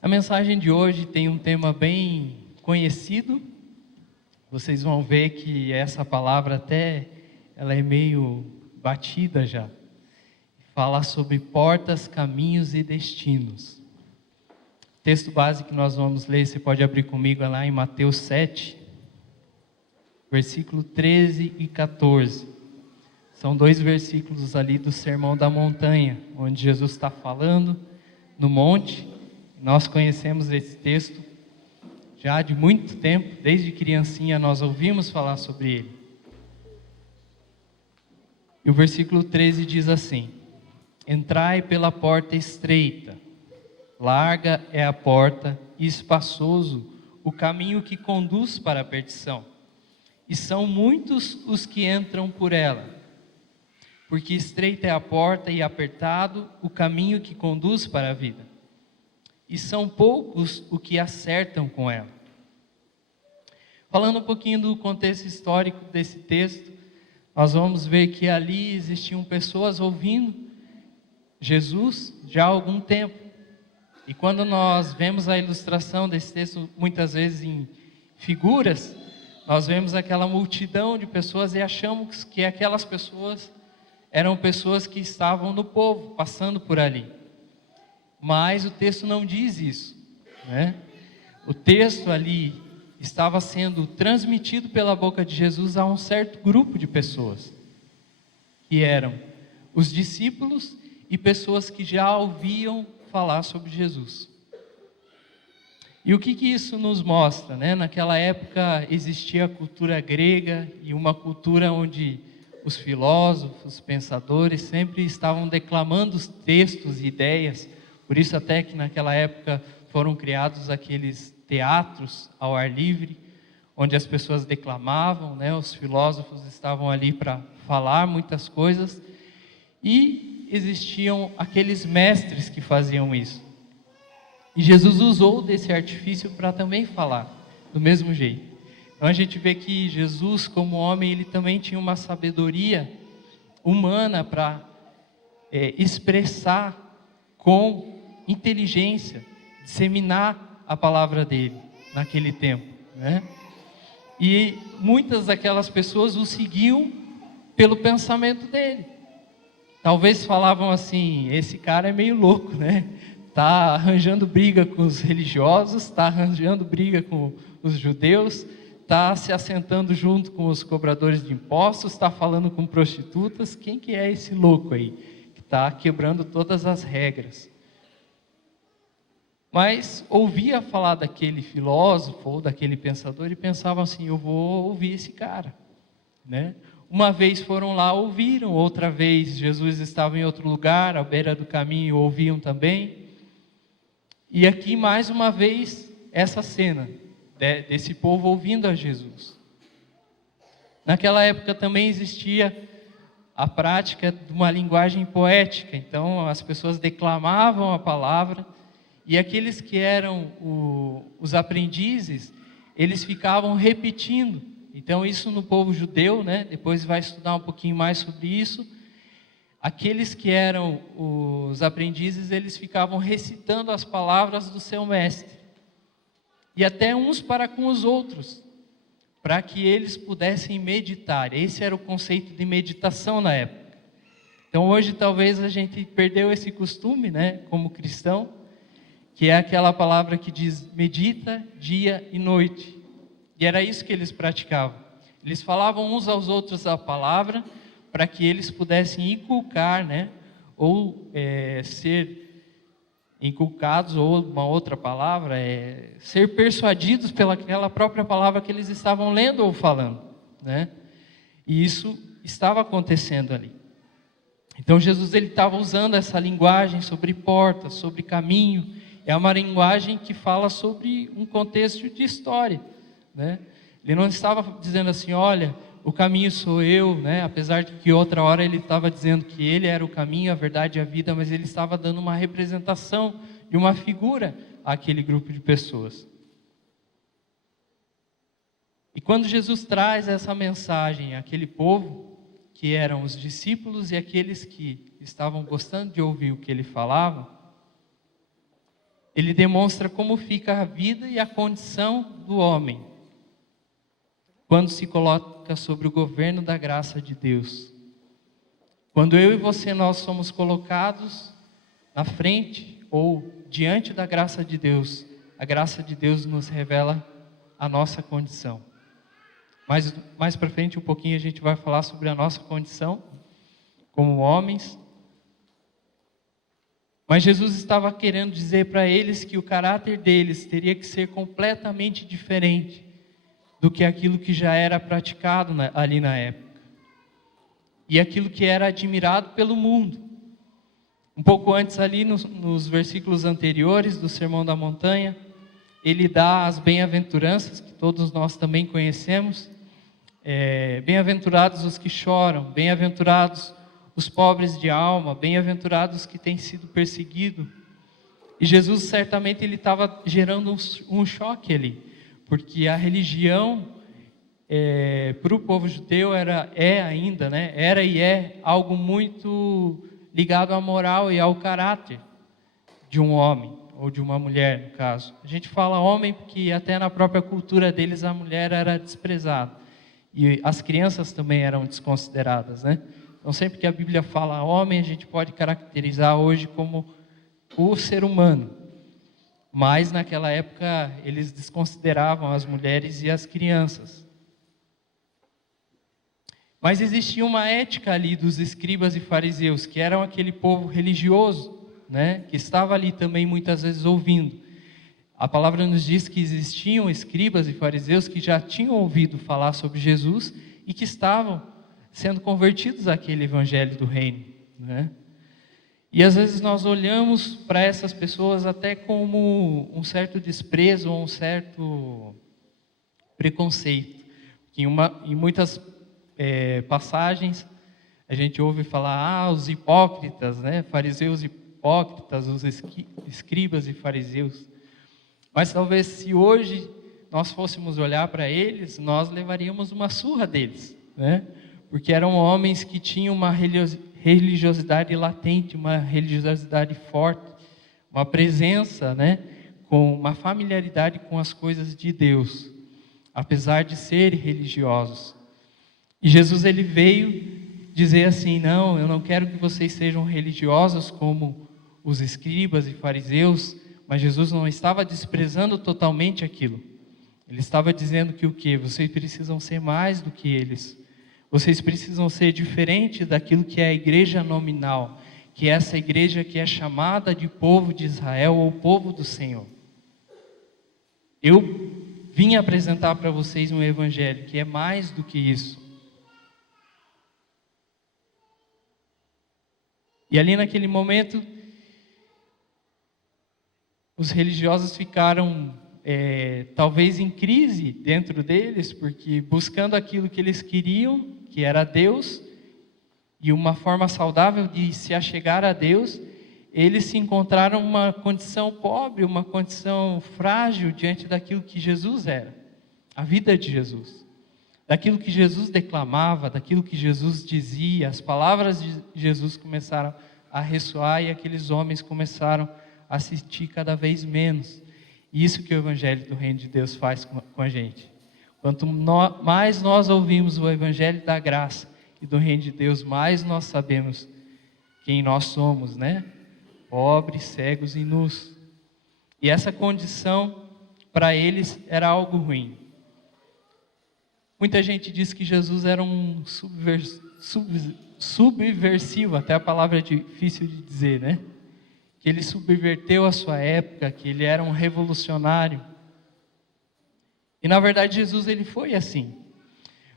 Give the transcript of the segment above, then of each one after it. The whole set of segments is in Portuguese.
A mensagem de hoje tem um tema bem conhecido. Vocês vão ver que essa palavra até ela é meio batida já. Fala sobre portas, caminhos e destinos. O texto base que nós vamos ler, você pode abrir comigo lá em Mateus 7, versículo 13 e 14. São dois versículos ali do Sermão da Montanha, onde Jesus está falando no monte. Nós conhecemos esse texto já de muito tempo, desde criancinha nós ouvimos falar sobre ele. E o versículo 13 diz assim: Entrai pela porta estreita, larga é a porta e espaçoso o caminho que conduz para a perdição, e são muitos os que entram por ela. Porque estreita é a porta e apertado o caminho que conduz para a vida, e são poucos os que acertam com ela. Falando um pouquinho do contexto histórico desse texto, nós vamos ver que ali existiam pessoas ouvindo Jesus já há algum tempo. E quando nós vemos a ilustração desse texto, muitas vezes em figuras, nós vemos aquela multidão de pessoas e achamos que aquelas pessoas eram pessoas que estavam no povo, passando por ali. Mas o texto não diz isso, né? O texto ali estava sendo transmitido pela boca de Jesus a um certo grupo de pessoas, que eram os discípulos e pessoas que já ouviam falar sobre Jesus. E o que isso nos mostra, né? Naquela época existia a cultura grega e uma cultura onde os filósofos, pensadores sempre estavam declamando os textos e ideias. Por isso até que naquela época foram criados aqueles teatros ao ar livre, onde as pessoas declamavam, né? Os filósofos estavam ali para falar muitas coisas, e existiam aqueles mestres que faziam isso. E Jesus usou desse artifício para também falar, do mesmo jeito. Então a gente vê que Jesus, como homem, ele também tinha uma sabedoria humana para expressar com inteligência, disseminar a palavra dele naquele tempo, né? E muitas daquelas pessoas o seguiam pelo pensamento dele. Talvez falavam assim: esse cara é meio louco, né? Está arranjando briga com os religiosos, está arranjando briga com os judeus, está se assentando junto com os cobradores de impostos, está falando com prostitutas. Quem que é esse louco aí, que está quebrando todas as regras? Mas ouvia falar daquele filósofo ou daquele pensador e pensavam assim: eu vou ouvir esse cara, né? Uma vez foram lá, ouviram, outra vez Jesus estava em outro lugar, à beira do caminho, ouviam também. E aqui mais uma vez essa cena desse povo ouvindo a Jesus. Naquela época também existia a prática de uma linguagem poética, então as pessoas declamavam a palavra, e aqueles que eram os aprendizes, eles ficavam repetindo. Então isso no povo judeu, né? Depois vai estudar um pouquinho mais sobre isso. Aqueles que eram os aprendizes, eles ficavam recitando as palavras do seu mestre, e até uns para com os outros, para que eles pudessem meditar. Esse era o conceito de meditação na época. Então hoje talvez a gente perdeu esse costume, né, como cristão, que é aquela palavra que diz: medita dia e noite. E era isso que eles praticavam. Eles falavam uns aos outros a palavra, para que eles pudessem inculcar, né, ou ser inculcados, ou uma outra palavra, ser persuadidos pelaquela própria palavra que eles estavam lendo ou falando, né? E isso estava acontecendo ali. Então Jesus, ele estava usando essa linguagem sobre portas, sobre caminho. É uma linguagem que fala sobre um contexto de história, né? Ele não estava dizendo assim: olha, o caminho sou eu, né? Apesar de que outra hora ele estava dizendo que ele era o caminho, a verdade e a vida, mas ele estava dando uma representação de uma figura àquele grupo de pessoas. E quando Jesus traz essa mensagem àquele povo, que eram os discípulos e aqueles que estavam gostando de ouvir o que ele falava, ele demonstra como fica a vida e a condição do homem quando se coloca sobre o governo da graça de Deus. Quando eu e você, nós somos colocados na frente ou diante da graça de Deus, a graça de Deus nos revela a nossa condição. Mas mais para frente um pouquinho a gente vai falar sobre a nossa condição como homens. Mas Jesus estava querendo dizer para eles que o caráter deles teria que ser completamente diferente do que aquilo que já era praticado ali na época. E aquilo que era admirado pelo mundo. Um pouco antes ali, nos versículos anteriores do Sermão da Montanha, ele dá as bem-aventuranças, que todos nós também conhecemos. Bem-aventurados os que choram, bem-aventurados os pobres de alma, bem-aventurados que têm sido perseguidos. E Jesus certamente ele estava gerando um choque ali, porque a religião para o povo judeu era e é algo muito ligado à moral e ao caráter de um homem ou de uma mulher, no caso. A gente fala homem porque até na própria cultura deles a mulher era desprezada e as crianças também eram desconsideradas, né? Então sempre que a Bíblia fala homem, a gente pode caracterizar hoje como o ser humano. Mas naquela época eles desconsideravam as mulheres e as crianças. Mas existia uma ética ali dos escribas e fariseus, que eram aquele povo religioso, né, que estava ali também muitas vezes ouvindo. A palavra nos diz que existiam escribas e fariseus que já tinham ouvido falar sobre Jesus e que estavam sendo convertidos àquele evangelho do reino, né? E às vezes nós olhamos para essas pessoas até como um certo desprezo ou um certo preconceito. Em muitas passagens a gente ouve falar, os hipócritas, né? Fariseus hipócritas, os escribas e fariseus. Mas talvez se hoje nós fôssemos olhar para eles, nós levaríamos uma surra deles, né? Porque eram homens que tinham uma religiosidade latente, uma religiosidade forte, uma presença, né, com uma familiaridade com as coisas de Deus, apesar de serem religiosos. E Jesus ele veio dizer assim, não, eu não quero que vocês sejam religiosos como os escribas e fariseus, mas Jesus não estava desprezando totalmente aquilo. Ele estava dizendo que o quê? Vocês precisam ser mais do que eles. Vocês precisam ser diferente daquilo que é a igreja nominal, que é essa igreja que é chamada de povo de Israel ou povo do Senhor. Eu vim apresentar para vocês um evangelho que é mais do que isso. E ali naquele momento, os religiosos ficaram talvez em crise dentro deles, porque buscando aquilo que eles queriam, que era Deus, e uma forma saudável de se achegar a Deus, eles se encontraram uma condição pobre, uma condição frágil diante daquilo que Jesus era, a vida de Jesus, daquilo que Jesus declamava, daquilo que Jesus dizia. As palavras de Jesus começaram a ressoar e aqueles homens começaram a assistir cada vez menos. Isso que o Evangelho do Reino de Deus faz com a gente. Quanto mais nós ouvimos o Evangelho da graça e do Reino de Deus, mais nós sabemos quem nós somos, né? Pobres, cegos e nus. E essa condição, para eles, era algo ruim. Muita gente diz que Jesus era um subversivo, até a palavra é difícil de dizer, né? Que ele subverteu a sua época, que ele era um revolucionário. E na verdade Jesus ele foi assim,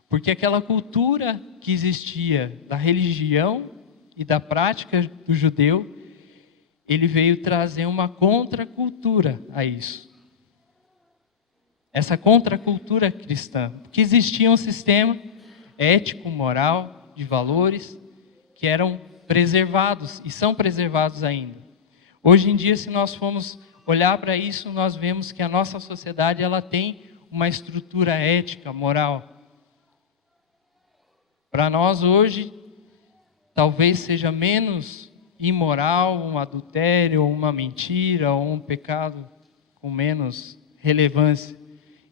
porque aquela cultura que existia da religião e da prática do judeu, ele veio trazer uma contracultura a isso. Essa contracultura cristã, porque existia um sistema ético, moral, de valores, que eram preservados e são preservados ainda. Hoje em dia, se nós formos olhar para isso, nós vemos que a nossa sociedade ela tem uma estrutura ética, moral. Para nós hoje, talvez seja menos imoral, um adultério, uma mentira, ou um pecado com menos relevância.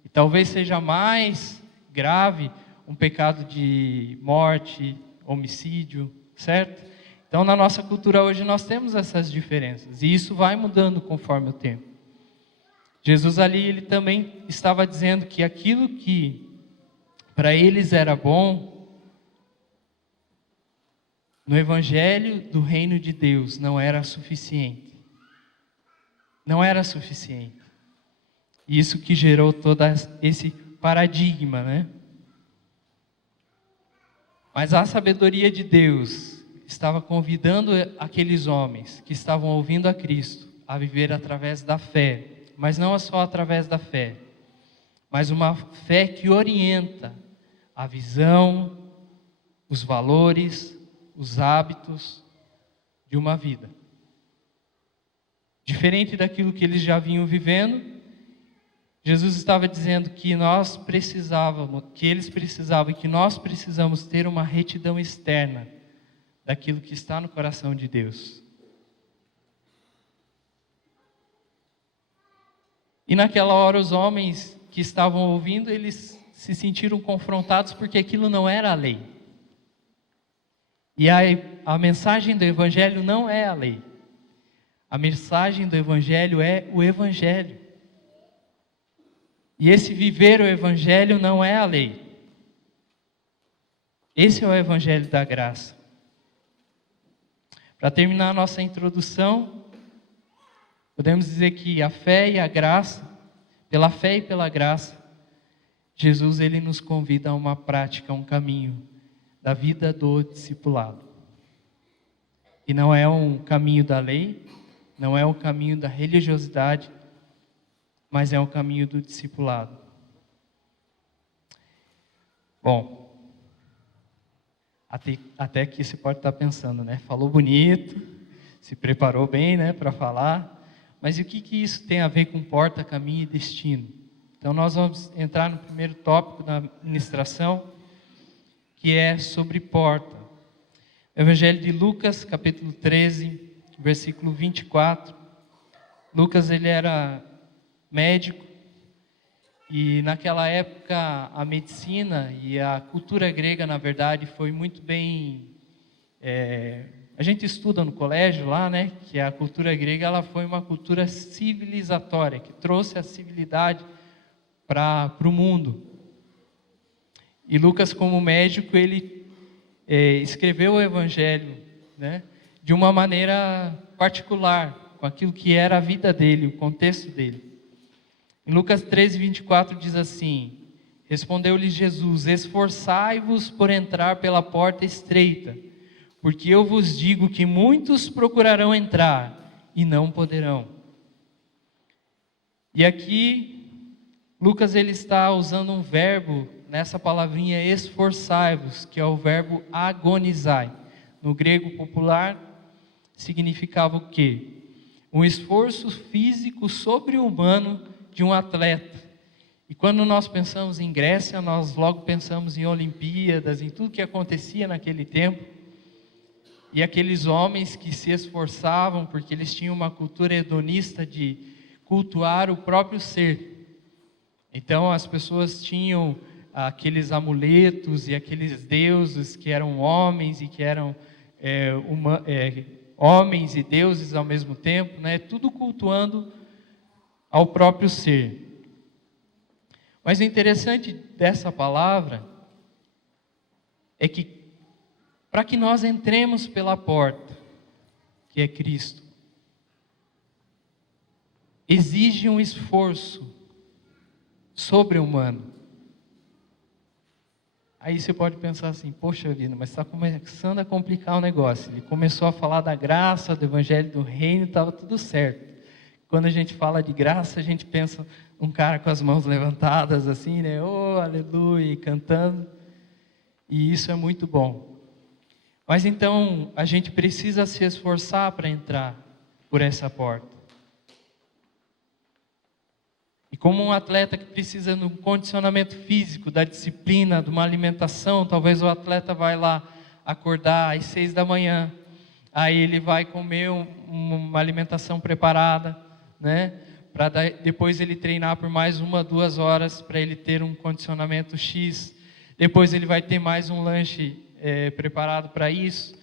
E talvez seja mais grave um pecado de morte, homicídio, certo? Então, na nossa cultura hoje, nós temos essas diferenças. E isso vai mudando conforme o tempo. Jesus ali, ele também estava dizendo que aquilo que para eles era bom, no Evangelho do Reino de Deus não era suficiente. Não era suficiente. Isso que gerou todo esse paradigma, né? Mas a sabedoria de Deus estava convidando aqueles homens que estavam ouvindo a Cristo a viver através da fé, mas não só através da fé, mas uma fé que orienta a visão, os valores, os hábitos de uma vida. Diferente daquilo que eles já vinham vivendo, Jesus estava dizendo que nós precisávamos, que eles precisavam e que nós precisamos ter uma retidão externa daquilo que está no coração de Deus. E naquela hora os homens que estavam ouvindo, eles se sentiram confrontados porque aquilo não era a lei. E a mensagem do Evangelho não é a lei. A mensagem do Evangelho é o Evangelho. E esse viver o Evangelho não é a lei. Esse é o Evangelho da graça. Para terminar a nossa introdução, podemos dizer que a fé e a graça, pela fé e pela graça, Jesus ele nos convida a uma prática, a um caminho da vida do discipulado. E não é um caminho da lei, não é um caminho da religiosidade, mas é um caminho do discipulado. Bom, até aqui você pode estar pensando, né? Falou bonito, se preparou bem, né, para falar, mas e o que isso tem a ver com porta, caminho e destino? Então nós vamos entrar no primeiro tópico da ministração, que é sobre porta. Evangelho de Lucas, capítulo 13, versículo 24. Lucas, ele era médico, e naquela época a medicina e a cultura grega, na verdade, foi muito bem... a gente estuda no colégio lá, né, que a cultura grega ela foi uma cultura civilizatória, que trouxe a civilidade para o mundo. E Lucas, como médico, ele escreveu o Evangelho, né, de uma maneira particular, com aquilo que era a vida dele, o contexto dele. Em Lucas 13, 24 diz assim: respondeu-lhes Jesus: esforçai-vos por entrar pela porta estreita, porque eu vos digo que muitos procurarão entrar e não poderão. E aqui, Lucas ele está usando um verbo, nessa palavrinha esforçai-vos, que é o verbo agonizai. No grego popular, significava o quê? Um esforço físico sobre-humano de um atleta. E quando nós pensamos em Grécia, nós logo pensamos em Olimpíadas, em tudo que acontecia naquele tempo. E aqueles homens que se esforçavam, porque eles tinham uma cultura hedonista de cultuar o próprio ser. Então as pessoas tinham aqueles amuletos e aqueles deuses que eram homens e que eram homens e deuses ao mesmo tempo, né? Tudo cultuando ao próprio ser. Mas o interessante dessa palavra é que para que nós entremos pela porta, que é Cristo, exige um esforço sobre-humano. Aí você pode pensar assim: poxa vida, mas está começando a complicar o negócio. Ele começou a falar da graça, do Evangelho do Reino, estava tudo certo. Quando a gente fala de graça, a gente pensa um cara com as mãos levantadas assim, né? Oh, aleluia, cantando. E isso é muito bom. Mas então, a gente precisa se esforçar para entrar por essa porta. E como um atleta que precisa de um condicionamento físico, da disciplina, de uma alimentação, talvez o atleta vai lá acordar às 6 da manhã, Aí ele vai comer uma alimentação preparada, né? Para depois ele treinar por mais 1, 2 horas para ele ter um condicionamento X. Depois ele vai ter mais um lanche preparado para isso,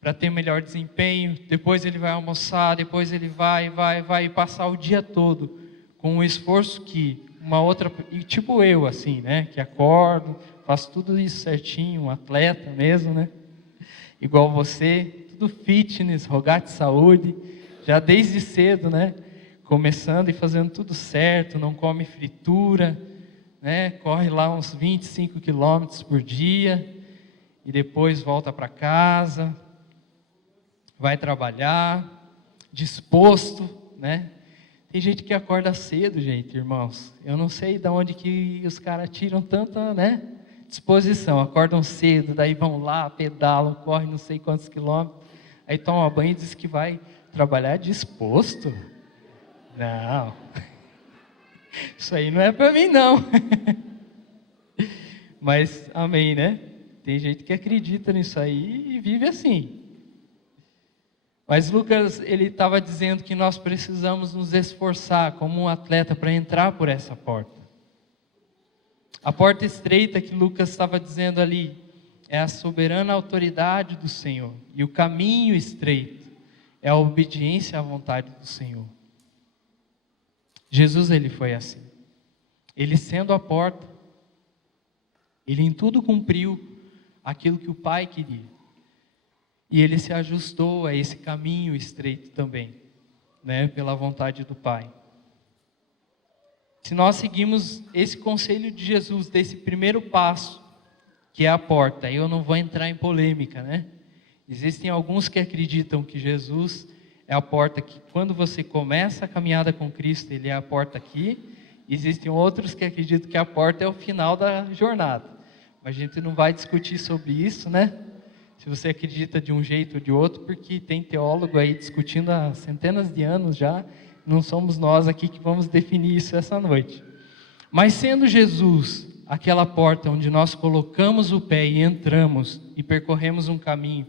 para ter melhor desempenho. Depois ele vai almoçar, depois ele vai passar o dia todo com um esforço que uma outra, tipo eu assim, né? Que acordo, faço tudo isso certinho, um atleta mesmo, né? Igual você, tudo fitness, rogar de saúde, já desde cedo, né? Começando e fazendo tudo certo, não come fritura, né? Corre lá uns 25 quilômetros por dia e depois volta para casa, vai trabalhar, disposto, né? Tem gente que acorda cedo, gente, irmãos. Eu não sei de onde que os caras tiram tanta, né, disposição. Acordam cedo, daí vão lá, pedalam, correm não sei quantos quilômetros, aí tomam banho e diz que vai trabalhar disposto. Não, isso aí não é para mim não. Mas amém, né? Tem gente que acredita nisso aí e vive assim. Mas Lucas, ele estava dizendo que nós precisamos nos esforçar como um atleta para entrar por essa porta. A porta estreita que Lucas estava dizendo ali é a soberana autoridade do Senhor. E o caminho estreito é a obediência à vontade do Senhor. Jesus, ele foi assim. Ele sendo a porta, ele em tudo cumpriu aquilo que o Pai queria. E ele se ajustou a esse caminho estreito também, né, pela vontade do Pai. Se nós seguimos esse conselho de Jesus, desse primeiro passo, que é a porta, eu não vou entrar em polêmica, né? Existem alguns que acreditam que Jesus é a porta que, quando você começa a caminhada com Cristo, ele é a porta aqui. Existem outros que acreditam que a porta é o final da jornada. Mas a gente não vai discutir sobre isso, né? Se você acredita de um jeito ou de outro, porque tem teólogo aí discutindo há centenas de anos já, não somos nós aqui que vamos definir isso essa noite. Mas sendo Jesus aquela porta onde nós colocamos o pé e entramos e percorremos um caminho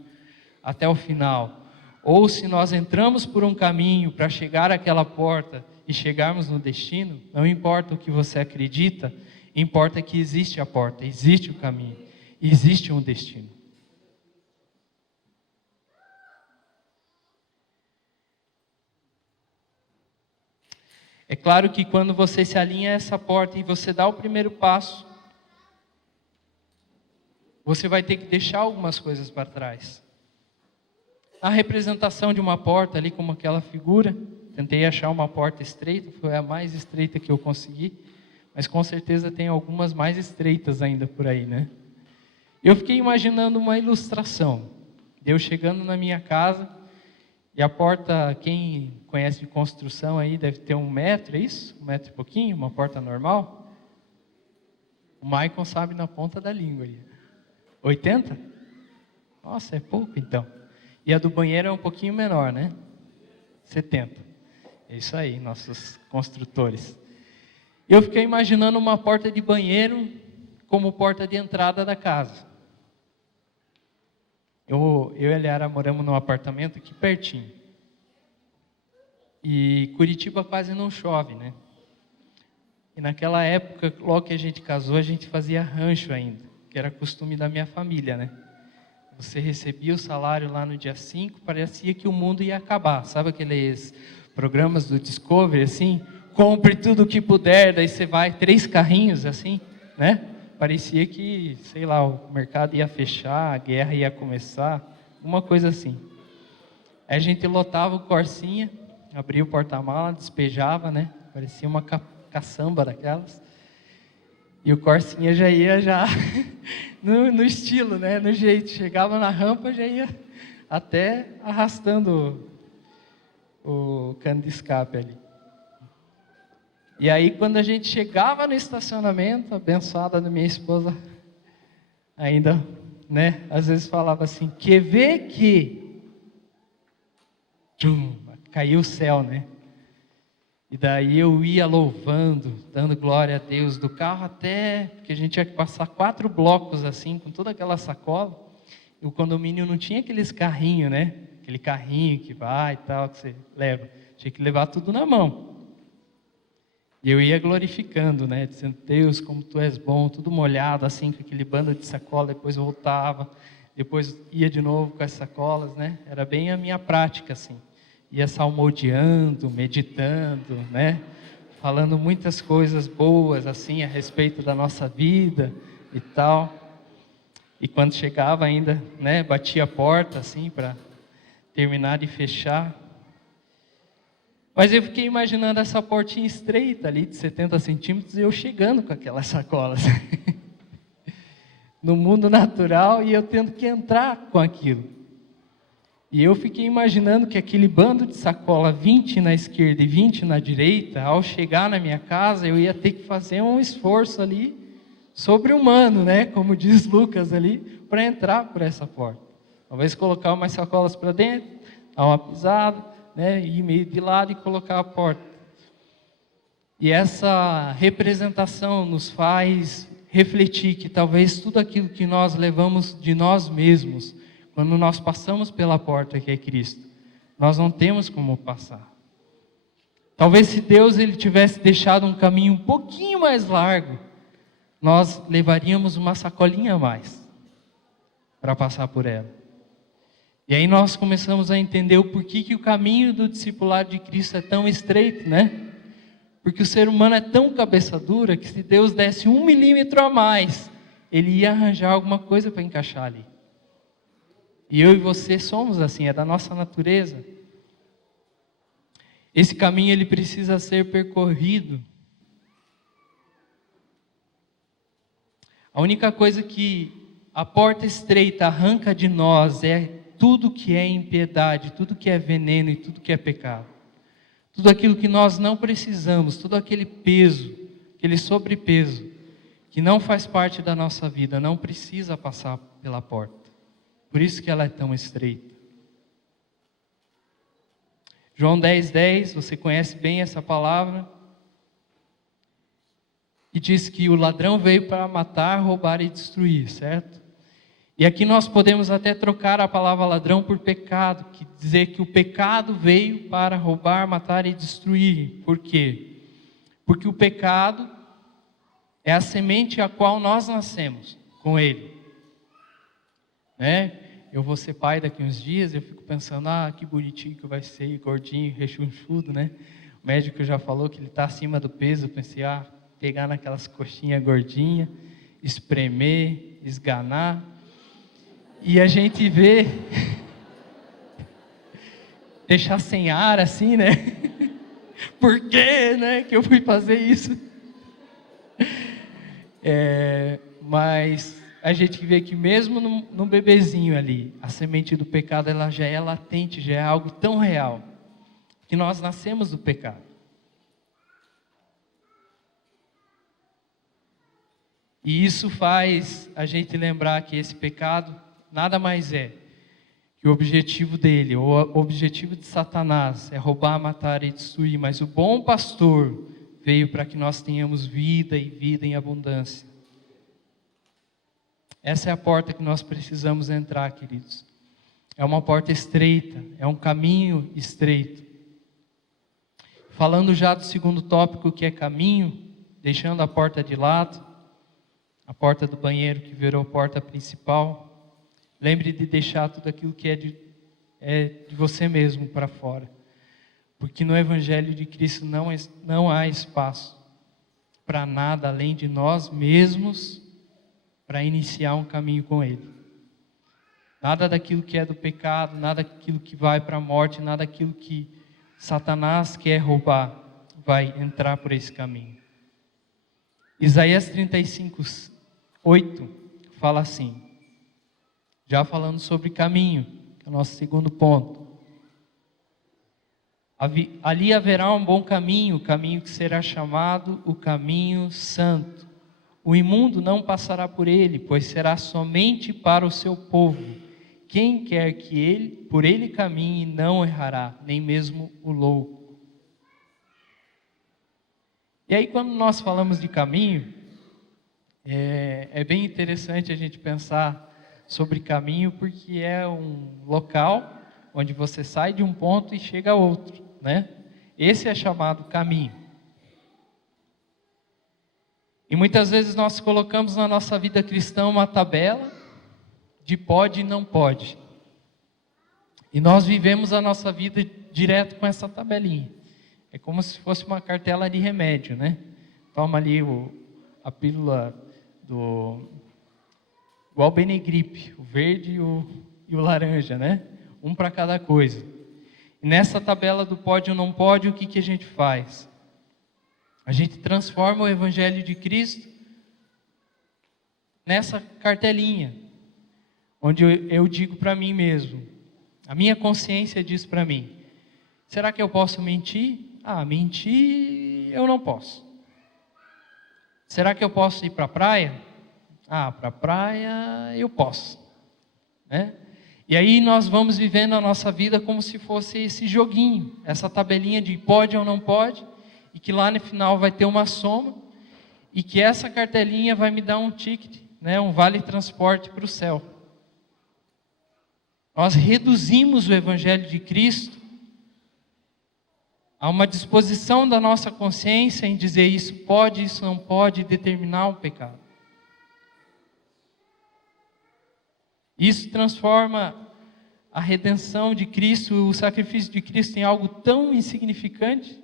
até o final, ou se nós entramos por um caminho para chegar àquela porta e chegarmos no destino, não importa o que você acredita, importa que existe a porta, existe o caminho, existe um destino. É claro que quando você se alinha a essa porta e você dá o primeiro passo, você vai ter que deixar algumas coisas para trás. A representação de uma porta ali, como aquela figura, tentei achar uma porta estreita, foi a mais estreita que eu consegui, mas com certeza tem algumas mais estreitas ainda por aí, né? Eu fiquei imaginando uma ilustração, eu chegando na minha casa, e a porta, quem conhece de construção aí, deve ter 1 metro, é isso? 1 metro e pouquinho, uma porta normal? O Maicon sabe na ponta da língua aí. 80? Nossa, é pouco então. E a do banheiro é um pouquinho menor, né? 70. É isso aí, nossos construtores. Eu fiquei imaginando uma porta de banheiro como porta de entrada da casa. Eu e a Liara moramos num apartamento aqui pertinho. E Curitiba quase não chove, né? E naquela época, logo que a gente casou, a gente fazia rancho ainda, que era costume da minha família, né? Você recebia o salário lá no dia 5, parecia que o mundo ia acabar. Sabe aqueles programas do Discovery, assim? Compre tudo o que puder, daí você vai, 3 carrinhos, assim, né? Parecia que, sei lá, o mercado ia fechar, a guerra ia começar, uma coisa assim. Aí a gente lotava o Corsinha, abria o porta-mala, despejava, né? Parecia uma caçamba daquelas. E o Corsinha já ia no estilo, né? No jeito. Chegava na rampa, já ia até arrastando o cano de escape ali. E aí, quando a gente chegava no estacionamento, a abençoada da minha esposa ainda, né? Às vezes falava assim, que vê que... Tchum, caiu o céu, né? E daí eu ia louvando, dando glória a Deus, do carro até, porque a gente tinha que passar 4 blocos assim, com toda aquela sacola, e o condomínio não tinha aqueles carrinhos, né? aquele carrinho que vai e tal, que você leva. Tinha que levar tudo na mão. E eu ia glorificando, né? Dizendo, Deus, como Tu és bom, tudo molhado, assim, com aquele bando de sacola, depois voltava, depois ia de novo com as sacolas, né? Era bem a minha prática, assim. Ia salmodiando, meditando, né? Falando muitas coisas boas, assim, a respeito da nossa vida e tal. E quando chegava ainda, né? Batia a porta, assim, para terminar de fechar. Mas eu fiquei imaginando essa portinha estreita ali, de 70 centímetros, e eu chegando com aquelas sacolas. No mundo natural, e eu tendo que entrar com aquilo. E eu fiquei imaginando que aquele bando de sacola, 20 na esquerda e 20 na direita, ao chegar na minha casa, eu ia ter que fazer um esforço ali, sobre-humano, né? Como diz Lucas ali, para entrar por essa porta. Talvez colocar umas sacolas para dentro, dar uma pisada, né? Ir meio de lado e colocar a porta. E essa representação nos faz refletir que talvez tudo aquilo que nós levamos de nós mesmos, quando nós passamos pela porta que é Cristo, nós não temos como passar. Talvez se Deus ele tivesse deixado um caminho um pouquinho mais largo, nós levaríamos uma sacolinha a mais para passar por ela. E aí nós começamos a entender o porquê que o caminho do discipulado de Cristo é tão estreito, né? Porque o ser humano é tão cabeça dura que se Deus desse 1 milímetro a mais, Ele ia arranjar alguma coisa para encaixar ali. E eu e você somos assim, é da nossa natureza. Esse caminho ele precisa ser percorrido. A única coisa que a porta estreita arranca de nós é tudo que é impiedade, tudo que é veneno e tudo que é pecado. Tudo aquilo que nós não precisamos, todo aquele peso, aquele sobrepeso, que não faz parte da nossa vida, não precisa passar pela porta. Por isso que ela é tão estreita. João 10:10, você conhece bem essa palavra. E diz que o ladrão veio para matar, roubar e destruir, certo? E aqui nós podemos até trocar a palavra ladrão por pecado, que dizer que o pecado veio para roubar, matar e destruir. Por quê? Porque o pecado é a semente a qual nós nascemos com ele. Né? Eu vou ser pai daqui uns dias, eu fico pensando, que bonitinho que vai ser, gordinho, rechonchudo, né? O médico já falou que ele está acima do peso, eu pensei, pegar naquelas coxinhas gordinhas, espremer, esganar, e a gente vê, deixar sem ar assim, né? Por quê, né, que eu fui fazer isso? Mas a gente vê que mesmo no bebezinho ali, a semente do pecado ela já é latente, já é algo tão real, que nós nascemos do pecado. E isso faz a gente lembrar que esse pecado nada mais é que o objetivo dele, ou o objetivo de Satanás é roubar, matar e destruir, mas o bom pastor veio para que nós tenhamos vida e vida em abundância. Essa é a porta que nós precisamos entrar, queridos. É uma porta estreita, é um caminho estreito. Falando já do segundo tópico, que é caminho, deixando a porta de lado, a porta do banheiro que virou porta principal. Lembre de deixar tudo aquilo que é de você mesmo para fora. Porque no Evangelho de Cristo não há espaço para nada além de nós mesmos para iniciar um caminho com Ele. Nada daquilo que é do pecado, nada daquilo que vai para a morte, nada daquilo que Satanás quer roubar vai entrar por esse caminho. Isaías 35:8 fala assim, já falando sobre caminho, que é o nosso segundo ponto. Ali haverá um bom caminho, o caminho que será chamado o caminho santo. O imundo não passará por ele, pois será somente para o seu povo. Quem quer que por ele caminhe não errará, nem mesmo o louco. E aí quando nós falamos de caminho, é bem interessante a gente pensar sobre caminho, porque é um local onde você sai de um ponto e chega a outro, né? Esse é chamado caminho. E muitas vezes nós colocamos na nossa vida cristã uma tabela de pode e não pode. E nós vivemos a nossa vida direto com essa tabelinha. É como se fosse uma cartela de remédio, né? Toma ali a pílula igual Benegripe, o verde e o laranja, né? Um para cada coisa. E nessa tabela do pode ou não pode, o que a gente faz? A gente transforma o Evangelho de Cristo nessa cartelinha, onde eu digo para mim mesmo, a minha consciência diz para mim, será que eu posso mentir? Mentir eu não posso. Será que eu posso ir para a praia? Para a praia eu posso, né? E aí nós vamos vivendo a nossa vida como se fosse esse joguinho, essa tabelinha de pode ou não pode, e que lá no final vai ter uma soma, e que essa cartelinha vai me dar um ticket, né, um vale transporte para o céu. Nós reduzimos o Evangelho de Cristo a uma disposição da nossa consciência em dizer isso pode, isso não pode, determinar um pecado. Isso transforma a redenção de Cristo, o sacrifício de Cristo em algo tão insignificante,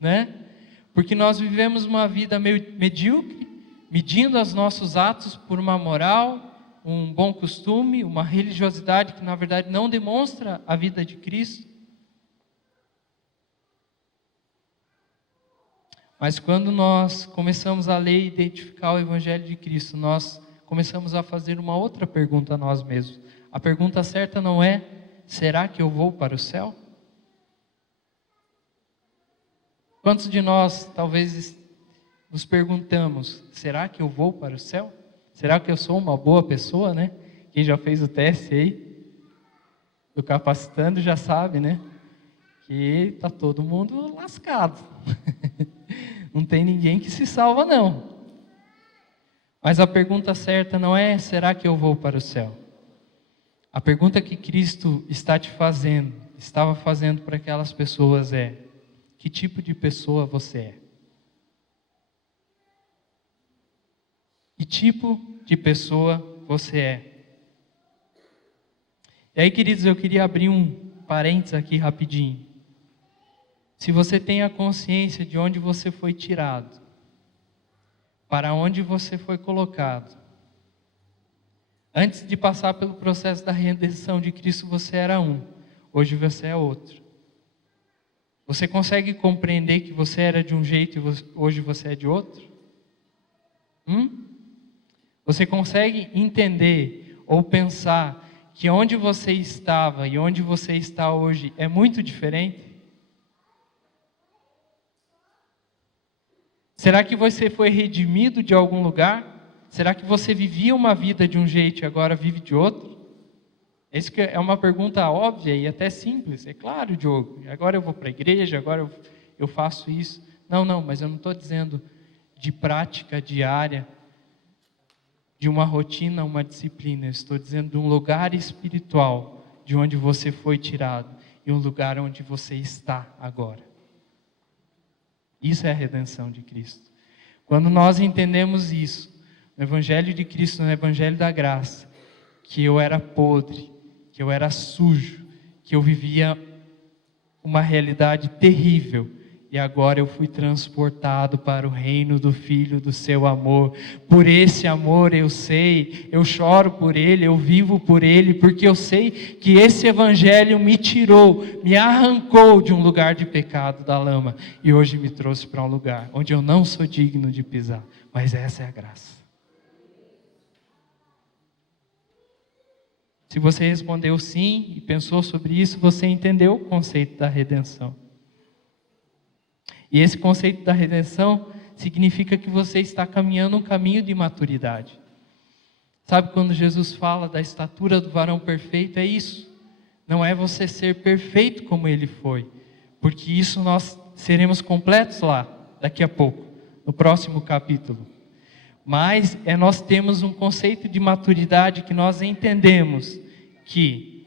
né? Porque nós vivemos uma vida meio medíocre, medindo os nossos atos por uma moral, um bom costume, uma religiosidade que na verdade não demonstra a vida de Cristo. Mas quando nós começamos a ler e identificar o Evangelho de Cristo, nós começamos a fazer uma outra pergunta a nós mesmos. A pergunta certa não é, será que eu vou para o céu? Quantos de nós talvez nos perguntamos, será que eu vou para o céu? Será que eu sou uma boa pessoa, né? Quem já fez o teste aí, do Capacitando já sabe, né? Que está todo mundo lascado. Não tem ninguém que se salva, não. Mas a pergunta certa não é, será que eu vou para o céu? A pergunta que Cristo estava fazendo para aquelas pessoas é, que tipo de pessoa você é? Que tipo de pessoa você é? E aí, queridos, eu queria abrir um parênteses aqui rapidinho. Se você tem a consciência de onde você foi tirado, para onde você foi colocado, antes de passar pelo processo da redenção de Cristo, você era um, hoje você é outro. Você consegue compreender que você era de um jeito e hoje você é de outro? Você consegue entender ou pensar que onde você estava e onde você está hoje é muito diferente? Será que você foi redimido de algum lugar? Será que você vivia uma vida de um jeito e agora vive de outro? Isso que é uma pergunta óbvia e até simples. É claro, Diogo, agora eu vou para a igreja, agora eu faço isso. Não, mas eu não estou dizendo de prática diária, de uma rotina, uma disciplina. Eu estou dizendo de um lugar espiritual, de onde você foi tirado e um lugar onde você está agora. Isso é a redenção de Cristo. Quando nós entendemos isso, no Evangelho de Cristo, no Evangelho da graça, que eu era podre, que eu era sujo, que eu vivia uma realidade terrível, e agora eu fui transportado para o reino do Filho do seu amor. Por esse amor eu sei, eu choro por Ele, eu vivo por Ele, porque eu sei que esse Evangelho me tirou, me arrancou de um lugar de pecado, da lama, e hoje me trouxe para um lugar onde eu não sou digno de pisar, mas essa é a graça. Se você respondeu sim e pensou sobre isso, você entendeu o conceito da redenção. E esse conceito da redenção significa que você está caminhando um caminho de maturidade. Sabe quando Jesus fala da estatura do varão perfeito? É isso. Não é você ser perfeito como ele foi, porque isso nós seremos completos lá, daqui a pouco, no próximo capítulo. Mas nós temos um conceito de maturidade que nós entendemos que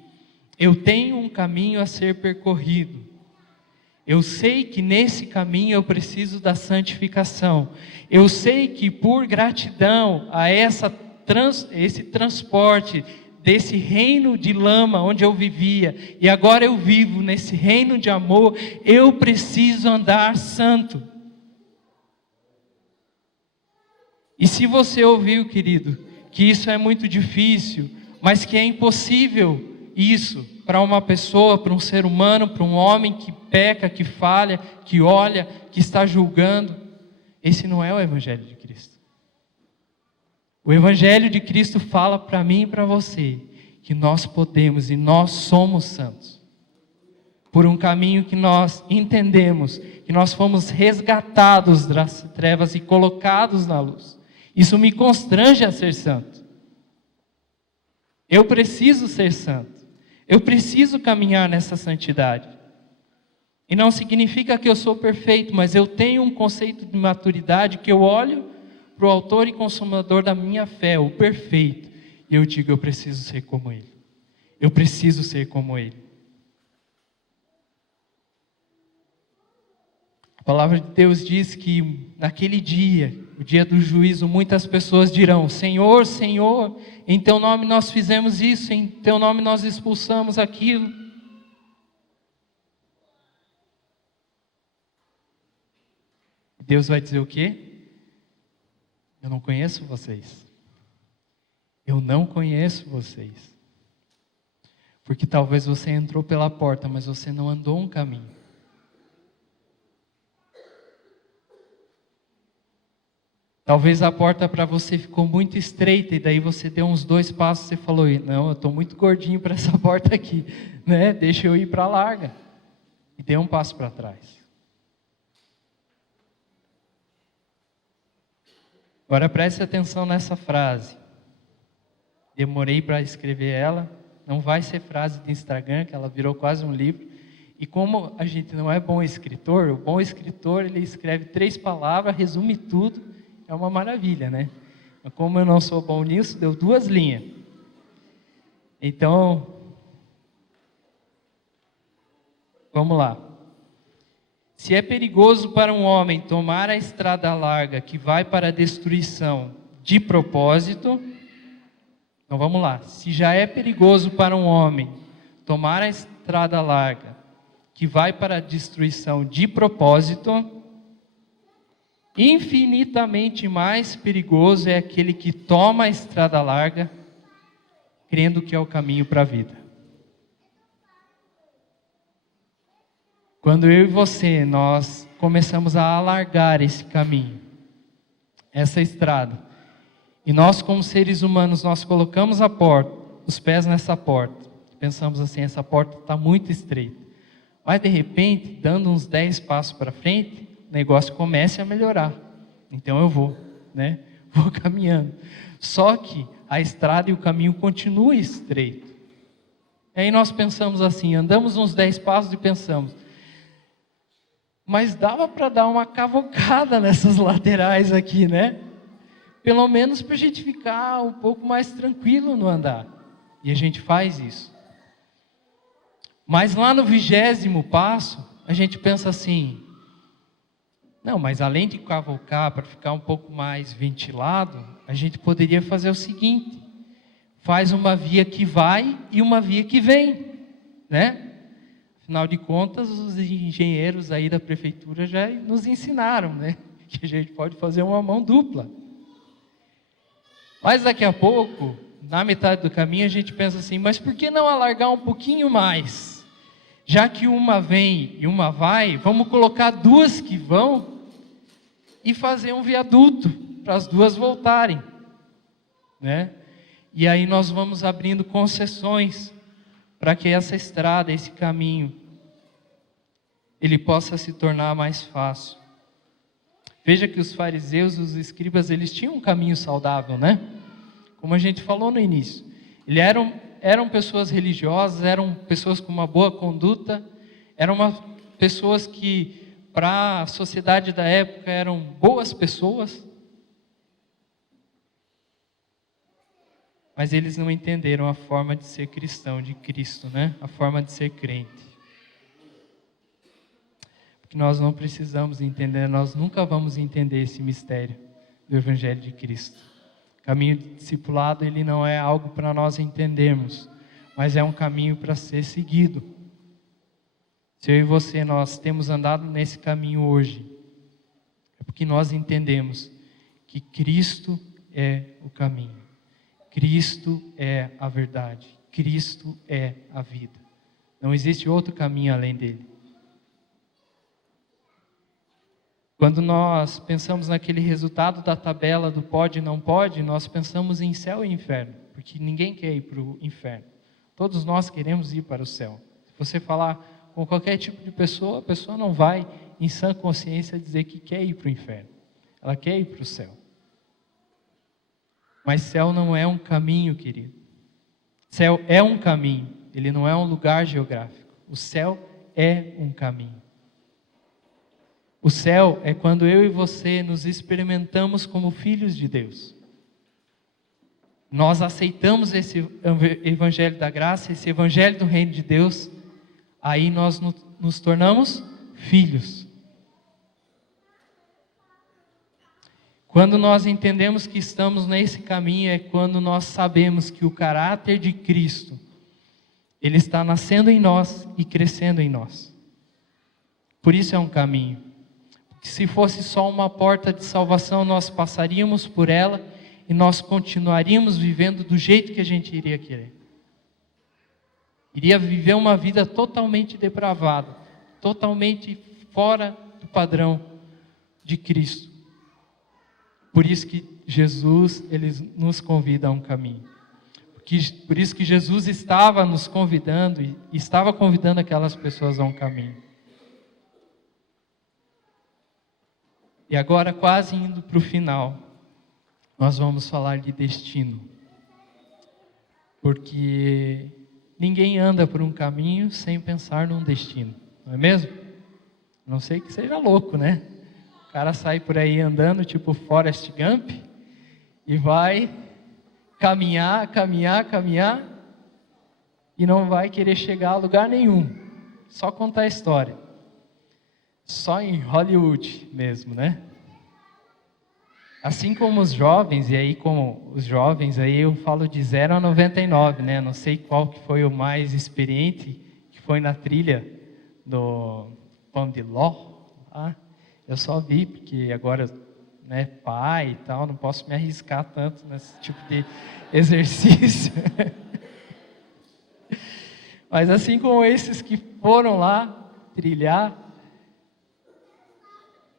Eu tenho um caminho a ser percorrido. Eu sei que nesse caminho eu preciso da santificação. Eu sei que por gratidão a esse transporte desse reino de lama onde eu vivia, e agora eu vivo nesse reino de amor, eu preciso andar santo. E se você ouviu, querido, que isso é muito difícil, mas que é impossível isso para uma pessoa, para um ser humano, para um homem que peca, que falha, que olha, que está julgando, esse não é o Evangelho de Cristo. O Evangelho de Cristo fala para mim e para você que nós podemos e nós somos santos. Por um caminho que nós entendemos, que nós fomos resgatados das trevas e colocados na luz. Isso me constrange a ser santo. Eu preciso ser santo. Eu preciso caminhar nessa santidade. E não significa que eu sou perfeito, mas eu tenho um conceito de maturidade que eu olho para o autor e consumador da minha fé, o perfeito, e eu digo, eu preciso ser como ele. Eu preciso ser como ele. A palavra de Deus diz que naquele dia, o dia do juízo, muitas pessoas dirão: Senhor, Senhor, em teu nome nós fizemos isso, em teu nome nós expulsamos aquilo. Deus vai dizer o quê? Eu não conheço vocês. Eu não conheço vocês. Porque talvez você entrou pela porta, mas você não andou um caminho. Talvez a porta para você ficou muito estreita e daí você deu uns 2 passos e falou: não, eu estou muito gordinho para essa porta aqui, né? Deixa eu ir para a larga. E deu um passo para trás. Agora preste atenção nessa frase. Demorei para escrever ela. Não vai ser frase de Instagram, que ela virou quase um livro. E como a gente não é bom escritor, o bom escritor ele escreve 3 palavras, resume tudo. É uma maravilha, né? Mas como eu não sou bom nisso, deu 2 linhas. Então, vamos lá. Se é perigoso para um homem tomar a estrada larga que vai para a destruição de propósito, então vamos lá. Se já é perigoso para um homem tomar a estrada larga que vai para a destruição de propósito, infinitamente mais perigoso é aquele que toma a estrada larga, crendo que é o caminho para a vida. Quando eu e você, nós começamos a alargar esse caminho, essa estrada, e nós como seres humanos, nós colocamos a porta, os pés nessa porta, pensamos assim, essa porta está muito estreita, mas de repente, dando uns 10 passos para frente, o negócio começa a melhorar, então eu vou, né? Vou caminhando, só que a estrada e o caminho continuam estreito, e aí nós pensamos assim, andamos uns 10 passos e pensamos, mas dava para dar uma cavocada nessas laterais aqui, né? Pelo menos para a gente ficar um pouco mais tranquilo no andar, e a gente faz isso, mas lá no 20º passo, a gente pensa assim, não, mas além de cavocar para ficar um pouco mais ventilado, a gente poderia fazer o seguinte, faz uma via que vai e uma via que vem, né? Afinal de contas, os engenheiros aí da prefeitura já nos ensinaram, né? Que a gente pode fazer uma mão dupla. Mas daqui a pouco, na metade do caminho, a gente pensa assim, mas por que não alargar um pouquinho mais? Já que uma vem e uma vai, vamos colocar 2 que vão e fazer um viaduto para as 2 voltarem, né? E aí nós vamos abrindo concessões para que essa estrada, esse caminho, ele possa se tornar mais fácil. Veja que os fariseus, os escribas, eles tinham um caminho saudável, né? Como a gente falou no início. Eles eram pessoas religiosas, eram pessoas com uma boa conduta, pessoas que, para a sociedade da época, eram boas pessoas. mas eles não entenderam a forma de ser cristão, de Cristo, né? A forma de ser crente. Porque nós não precisamos entender, nós nunca vamos entender esse mistério do Evangelho de Cristo. O caminho de discipulado, ele não é algo para nós entendermos, mas é um caminho para ser seguido. Se eu e você, nós temos andado nesse caminho hoje, é porque nós entendemos que Cristo é o caminho, Cristo é a verdade, Cristo é a vida. Não existe outro caminho além dele. Quando nós pensamos naquele resultado da tabela do pode e não pode, nós pensamos em céu e inferno, porque ninguém quer ir para o inferno. Todos nós queremos ir para o céu. Se você falar com qualquer tipo de pessoa, a pessoa não vai, em sã consciência, dizer que quer ir para o inferno. Ela quer ir para o céu. Mas céu não é um caminho, querido. Céu é um caminho, ele não é um lugar geográfico. O céu é um caminho. O céu é quando eu e você nos experimentamos como filhos de Deus. Nós aceitamos esse evangelho da graça, esse evangelho do reino de Deus, aí nós nos tornamos filhos. Quando nós entendemos que estamos nesse caminho, é quando nós sabemos que o caráter de Cristo, ele está nascendo em nós e crescendo em nós. Por isso é um caminho. Porque se fosse só uma porta de salvação, nós passaríamos por ela e nós continuaríamos vivendo do jeito que a gente iria querer. Iria viver uma vida totalmente depravada, totalmente fora do padrão de Cristo. Por isso que Jesus, ele nos convida a um caminho. Por isso que Jesus estava nos convidando e estava convidando aquelas pessoas a um caminho. E agora, quase indo para o final, nós vamos falar de destino. Porque ninguém anda por um caminho sem pensar num destino, não é mesmo? A não sei que seja louco, né? O cara sai por aí andando, tipo Forrest Gump, e vai caminhar, e não vai querer chegar a lugar nenhum, só contar a história. Só em Hollywood mesmo, né? Assim como os jovens, e aí como os jovens, aí eu falo de 0 a 99, né? Não sei qual que foi o mais experiente, que foi na trilha do Pão de Ló. Tá? Eu só vi, porque agora, né, pai e tal, não posso me arriscar tanto nesse tipo de exercício. Mas assim como esses que foram lá trilhar,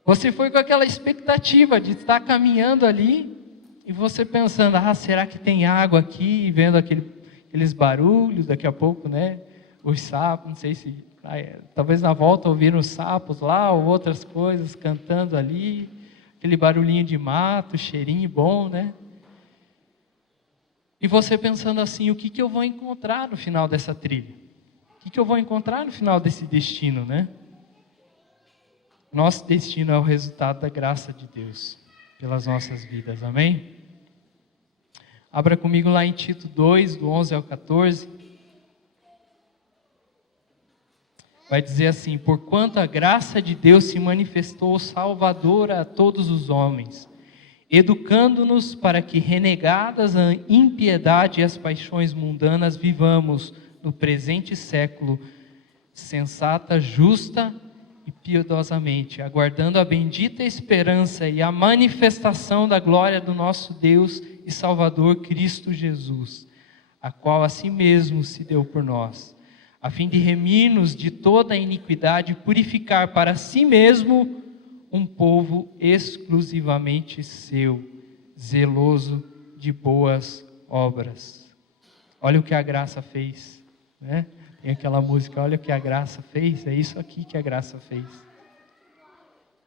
você foi com aquela expectativa de estar caminhando ali e você pensando, será que tem água aqui? E vendo aqueles barulhos, daqui a pouco, né? Os sapos, não sei se... talvez na volta ouviram os sapos lá ou outras coisas cantando ali. Aquele barulhinho de mato, cheirinho bom, né? E você pensando assim, o que eu vou encontrar no final dessa trilha? O que eu vou encontrar no final desse destino, né? Nosso destino é o resultado da graça de Deus pelas nossas vidas, amém? Abra comigo lá em Tito 2, do 11 ao 14. Vai dizer assim: porquanto a graça de Deus se manifestou salvadora a todos os homens, educando-nos para que, renegadas a impiedade e as paixões mundanas, vivamos no presente século sensata, justa e piedosamente, aguardando a bendita esperança e a manifestação da glória do nosso Deus e Salvador Cristo Jesus, a qual a si mesmo se deu por nós, a fim de remir-nos de toda a iniquidade e purificar para si mesmo um povo exclusivamente seu, zeloso de boas obras. Olha o que a graça fez, né? Tem aquela música, olha o que a graça fez, é isso aqui que a graça fez.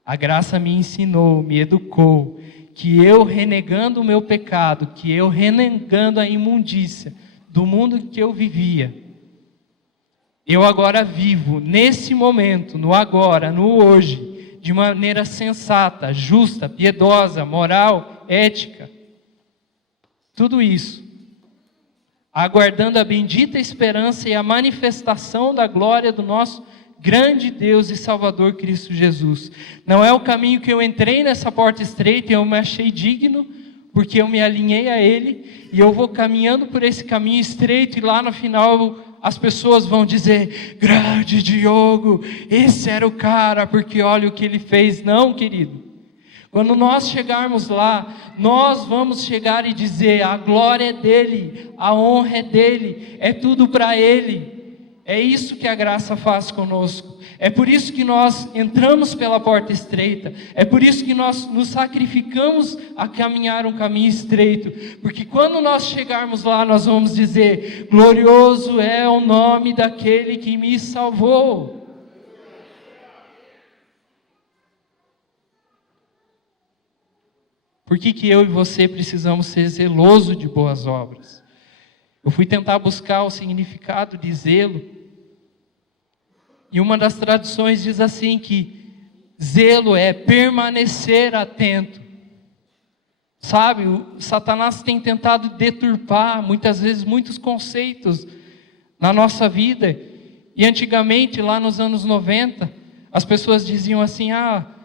A graça me ensinou, me educou, que eu renegando o meu pecado, que eu renegando a imundícia do mundo que eu vivia, eu agora vivo nesse momento, no agora, no hoje, de maneira sensata, justa, piedosa, moral, ética. Tudo isso aguardando a bendita esperança e a manifestação da glória do nosso grande Deus e Salvador Cristo Jesus. Não é o caminho que eu entrei nessa porta estreita e eu me achei digno, porque eu me alinhei a Ele, e eu vou caminhando por esse caminho estreito, e lá no final as pessoas vão dizer: grande Diogo, esse era o cara, porque olha o que ele fez. Não, querido. Quando nós chegarmos lá, nós vamos chegar e dizer: a glória é dele, a honra é dele, é tudo para ele. É isso que a graça faz conosco. É por isso que nós entramos pela porta estreita. É por isso que nós nos sacrificamos a caminhar um caminho estreito. Porque quando nós chegarmos lá, nós vamos dizer: glorioso é o nome daquele que me salvou. Por que eu e você precisamos ser zelosos de boas obras? Eu fui tentar buscar o significado de zelo, e uma das traduções diz assim, que zelo é permanecer atento. Sabe, o Satanás tem tentado deturpar muitas vezes muitos conceitos na nossa vida. E antigamente, lá nos anos 90, as pessoas diziam assim: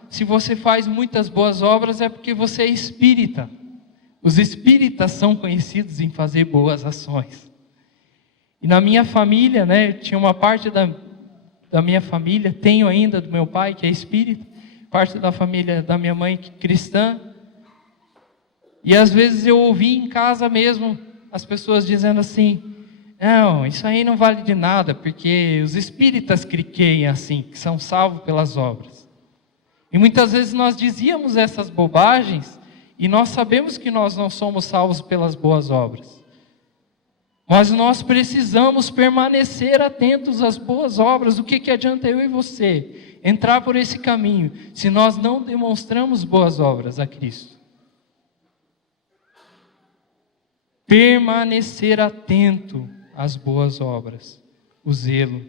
se você faz muitas boas obras é porque você é espírita. Os espíritas são conhecidos em fazer boas ações. E na minha família, tinha uma parte da minha família, tenho ainda do meu pai que é espírita, parte da família da minha mãe que é cristã. E às vezes eu ouvi em casa mesmo as pessoas dizendo assim: não, isso aí não vale de nada, porque os espíritas creem assim, que são salvos pelas obras. E muitas vezes nós dizíamos essas bobagens, e nós sabemos que nós não somos salvos pelas boas obras. Mas nós precisamos permanecer atentos às boas obras. O que adianta eu e você entrar por esse caminho, se nós não demonstramos boas obras a Cristo? Permanecer atento às boas obras, o zelo,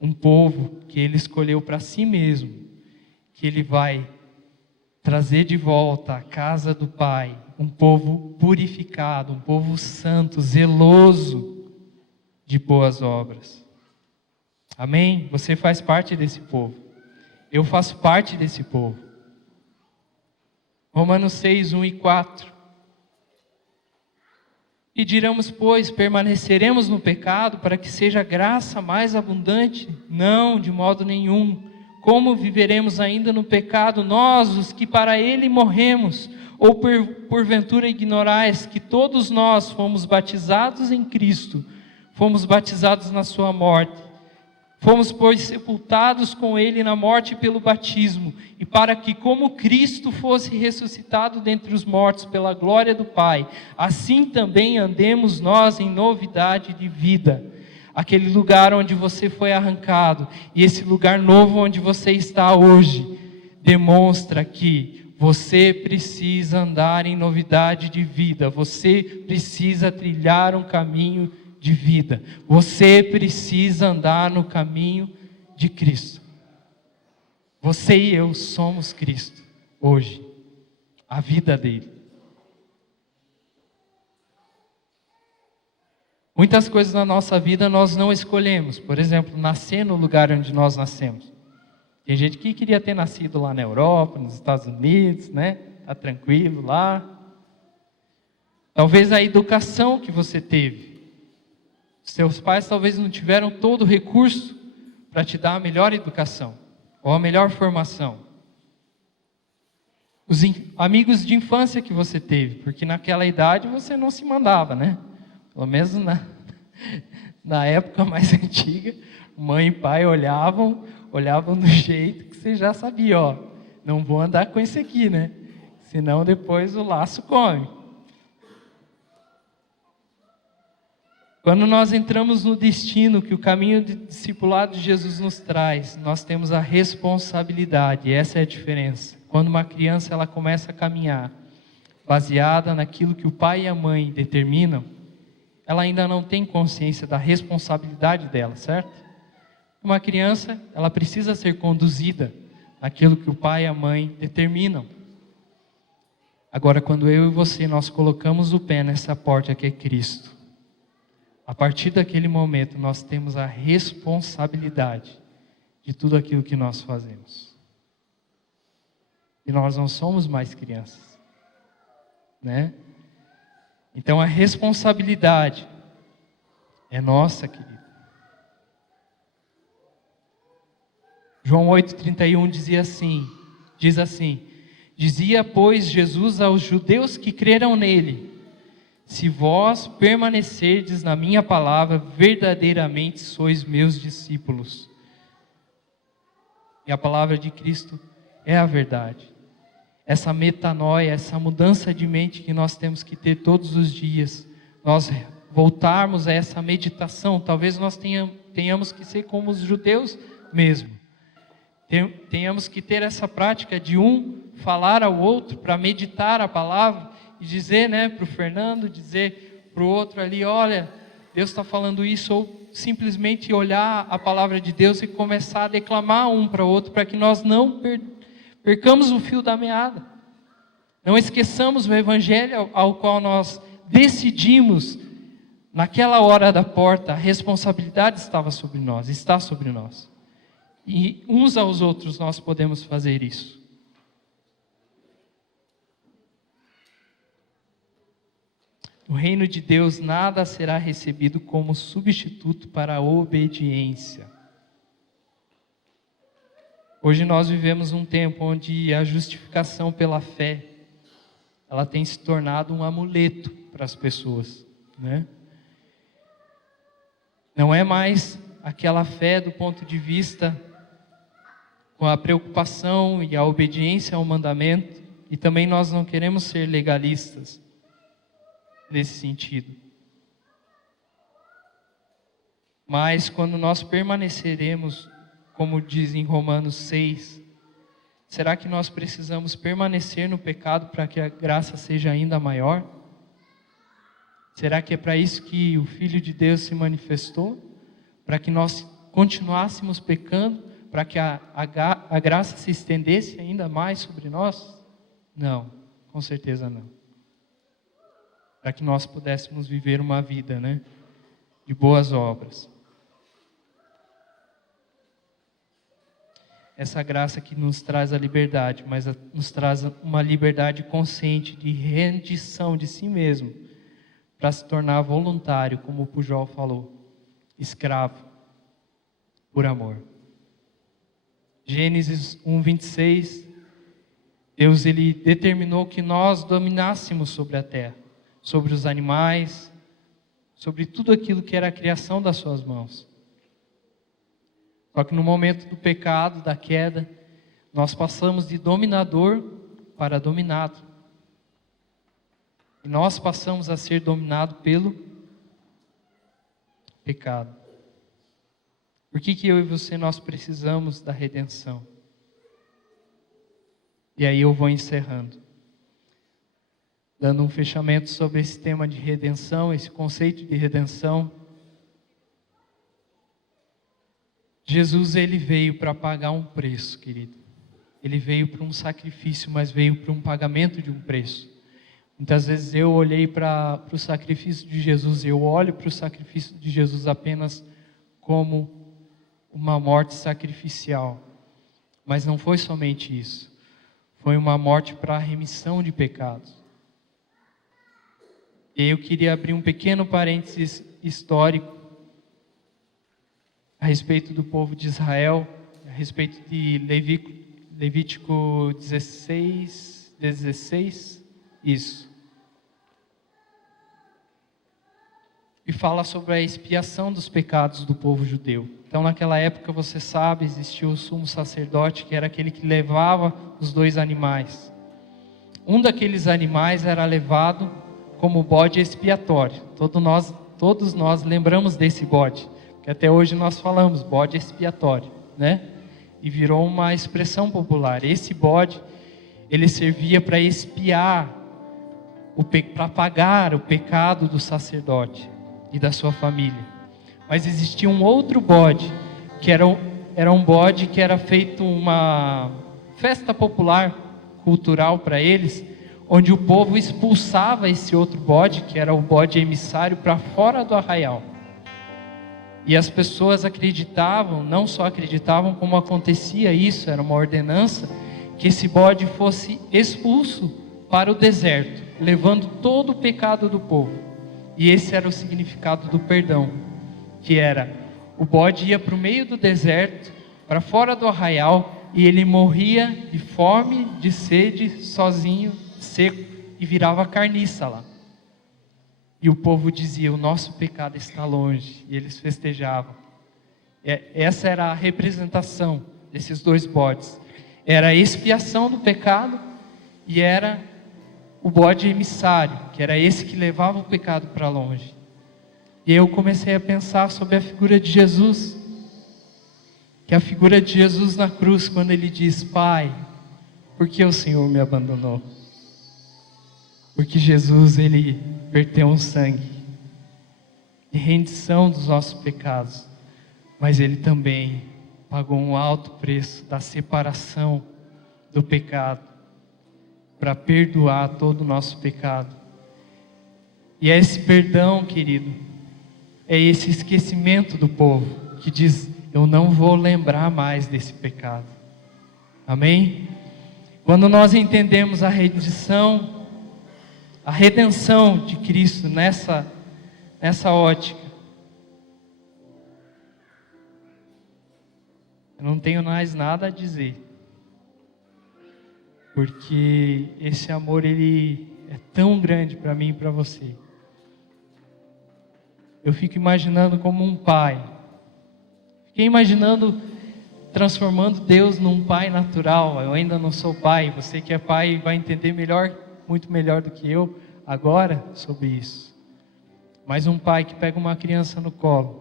um povo que Ele escolheu para si mesmo, que Ele vai trazer de volta à casa do Pai, um povo purificado, um povo santo, zeloso de boas obras. Amém? Você faz parte desse povo. Eu faço parte desse povo. Romanos 6, 1 e 4. E diremos, pois, permaneceremos no pecado para que seja graça mais abundante? Não, de modo nenhum. Como viveremos ainda no pecado, nós, os que para ele morremos? Ou porventura ignorais que todos nós fomos batizados em Cristo, fomos batizados na sua morte, fomos, pois, sepultados com ele na morte pelo batismo, e para que, como Cristo fosse ressuscitado dentre os mortos pela glória do Pai, assim também andemos nós em novidade de vida. Aquele lugar onde você foi arrancado, e esse lugar novo onde você está hoje, demonstra que você precisa andar em novidade de vida, você precisa trilhar um caminho de vida, você precisa andar no caminho de Cristo. Você e eu somos Cristo, hoje, a vida dele. Muitas coisas na nossa vida nós não escolhemos, por exemplo, nascer no lugar onde nós nascemos. Tem gente que queria ter nascido lá na Europa, nos Estados Unidos, Tá tranquilo lá. Talvez a educação que você teve. Seus pais talvez não tiveram todo o recurso para te dar a melhor educação, ou a melhor formação. Os amigos de infância que você teve, porque naquela idade você não se mandava, Pelo menos na época mais antiga, mãe e pai olhavam do jeito que você já sabia, não vou andar com esse aqui, senão depois o laço come. Quando nós entramos no destino que o caminho de discipulado de Jesus nos traz, nós temos a responsabilidade, essa é a diferença. Quando uma criança ela começa a caminhar, baseada naquilo que o pai e a mãe determinam, ela ainda não tem consciência da responsabilidade dela, certo? Uma criança, ela precisa ser conduzida naquilo que o pai e a mãe determinam. Agora, quando eu e você, nós colocamos o pé nessa porta que é Cristo, a partir daquele momento nós temos a responsabilidade de tudo aquilo que nós fazemos. E nós não somos mais crianças, né? Então a responsabilidade é nossa, querido. João 8,31 diz assim: dizia, pois, Jesus aos judeus que creram nele: se vós permanecerdes na minha palavra, verdadeiramente sois meus discípulos. E a palavra de Cristo é a verdade. Essa metanoia, essa mudança de mente que nós temos que ter todos os dias, nós voltarmos a essa meditação. Talvez nós tenhamos que ser como os judeus mesmo. Tenhamos que ter essa prática de um falar ao outro para meditar a palavra e dizer, né, para o Fernando, dizer para o outro ali: olha, Deus está falando isso, ou simplesmente olhar a palavra de Deus e começar a declamar um para o outro, para que nós não percamos o fio da meada, não esqueçamos o evangelho ao qual nós decidimos naquela hora da porta. A responsabilidade estava sobre nós, está sobre nós, e uns aos outros nós podemos fazer isso. No reino de Deus nada será recebido como substituto para a obediência. Hoje nós vivemos um tempo onde a justificação pela fé, ela tem se tornado um amuleto para as pessoas, né? Não é mais aquela fé do ponto de vista com a preocupação e a obediência ao mandamento, e também nós não queremos ser legalistas nesse sentido. Mas quando nós permaneceremos, como diz em Romanos 6, será que nós precisamos permanecer no pecado para que a graça seja ainda maior? Será que é para isso que o Filho de Deus se manifestou? Para que nós continuássemos pecando? Para que a graça se estendesse ainda mais sobre nós? Não, com certeza não. Para que nós pudéssemos viver uma vida, né, de boas obras. Essa graça que nos traz a liberdade, mas nos traz uma liberdade consciente de rendição de si mesmo, para se tornar voluntário, como o Pujol falou, escravo, por amor. Gênesis 1:26, Deus ele determinou que nós dominássemos sobre a terra, sobre os animais, sobre tudo aquilo que era a criação das suas mãos. Só que no momento do pecado, da queda, nós passamos de dominador para dominado. E nós passamos a ser dominados pelo pecado. Por que eu e você, nós precisamos da redenção? E aí eu vou encerrando, dando um fechamento sobre esse tema de redenção, esse conceito de redenção. Jesus, ele veio para pagar um preço, querido. Ele veio para um sacrifício, mas veio para um pagamento de um preço. Muitas vezes eu olhei para o sacrifício de Jesus, eu olho para o sacrifício de Jesus apenas como uma morte sacrificial. Mas não foi somente isso. Foi uma morte para a remissão de pecados. E eu queria abrir um pequeno parênteses histórico a respeito do povo de Israel, a respeito de Levítico 16, isso. E fala sobre a expiação dos pecados do povo judeu. Então, naquela época, você sabe, existia o sumo sacerdote, que era aquele que levava os 2 animais. Um daqueles animais era levado como bode expiatório. Todos nós lembramos desse bode, que até hoje nós falamos, bode expiatório, né? E virou uma expressão popular. Esse bode, ele servia para expiar, para pagar o pecado do sacerdote e da sua família. Mas existia um outro bode, que era um bode que era feito uma festa popular, cultural para eles, onde o povo expulsava esse outro bode, que era o bode emissário, para fora do arraial. E as pessoas acreditavam, não só acreditavam, como acontecia isso, era uma ordenança, que esse bode fosse expulso para o deserto, levando todo o pecado do povo. E esse era o significado do perdão, que era, o bode ia para o meio do deserto, para fora do arraial, e ele morria de fome, de sede, sozinho, seco, e virava carniça lá. E o povo dizia, o nosso pecado está longe, e eles festejavam. Essa era a representação desses dois bodes. Era a expiação do pecado, e era o bode emissário, que era esse que levava o pecado para longe. E eu comecei a pensar sobre a figura de Jesus, que é a figura de Jesus na cruz, quando ele diz, Pai, por que o Senhor me abandonou? Porque Jesus, ele verteu um sangue de rendição dos nossos pecados, mas ele também pagou um alto preço da separação do pecado, para perdoar todo o nosso pecado. E é esse perdão, querido, é esse esquecimento do povo, que diz, eu não vou lembrar mais desse pecado. Amém? Quando nós entendemos a redenção de Cristo nessa ótica, eu não tenho mais nada a dizer, porque esse amor, ele é tão grande para mim e para você. Eu fico imaginando como um pai, fiquei imaginando transformando Deus num pai natural. Eu ainda não sou pai, você que é pai vai entender melhor, muito melhor do que eu agora sobre isso. Mas um pai que pega uma criança no colo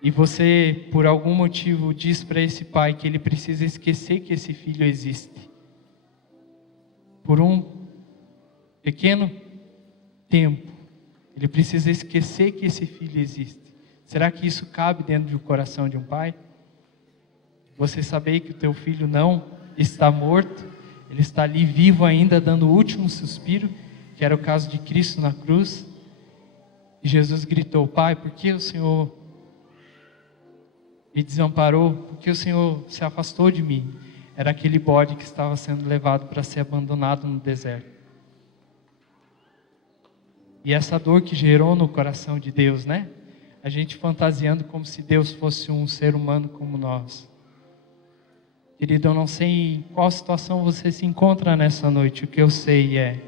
e você, por algum motivo, diz para esse pai que ele precisa esquecer que esse filho existe. Por um pequeno tempo, ele precisa esquecer que esse filho existe. Será que isso cabe dentro do coração de um pai? Você saber que o teu filho não está morto, ele está ali vivo ainda, dando o último suspiro, que era o caso de Cristo na cruz. E Jesus gritou, Pai, por que o Senhor me desamparou? Por que o Senhor se afastou de mim? Era aquele bode que estava sendo levado para ser abandonado no deserto. E essa dor que gerou no coração de Deus, né? A gente fantasiando como se Deus fosse um ser humano como nós. Querido, eu não sei em qual situação você se encontra nessa noite. O que eu sei é,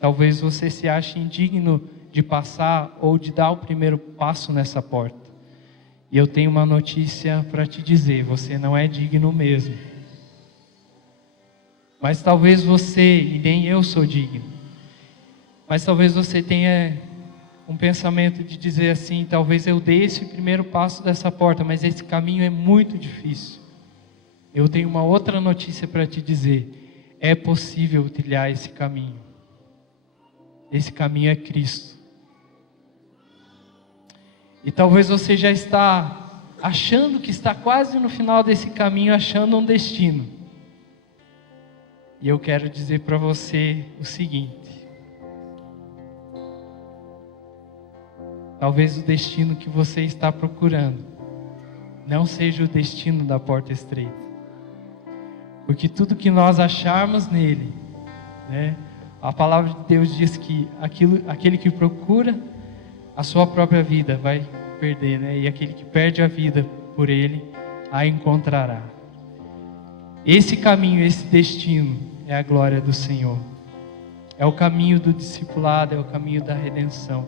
talvez você se ache indigno de passar ou de dar o primeiro passo nessa porta. E eu tenho uma notícia para te dizer, você não é digno mesmo. Mas talvez você, e nem eu sou digno, mas talvez você tenha um pensamento de dizer assim, talvez eu dei esse primeiro passo dessa porta, mas esse caminho é muito difícil. Eu tenho uma outra notícia para te dizer, é possível trilhar esse caminho. Esse caminho é Cristo. E talvez você já está achando que está quase no final desse caminho, achando um destino. E eu quero dizer para você o seguinte, talvez o destino que você está procurando não seja o destino da porta estreita. Porque tudo que nós acharmos nele, né, a palavra de Deus diz que aquele que procura a sua própria vida vai perder, né? E aquele que perde a vida por ele, a encontrará. Esse caminho, esse destino é a glória do Senhor. É o caminho do discipulado, é o caminho da redenção.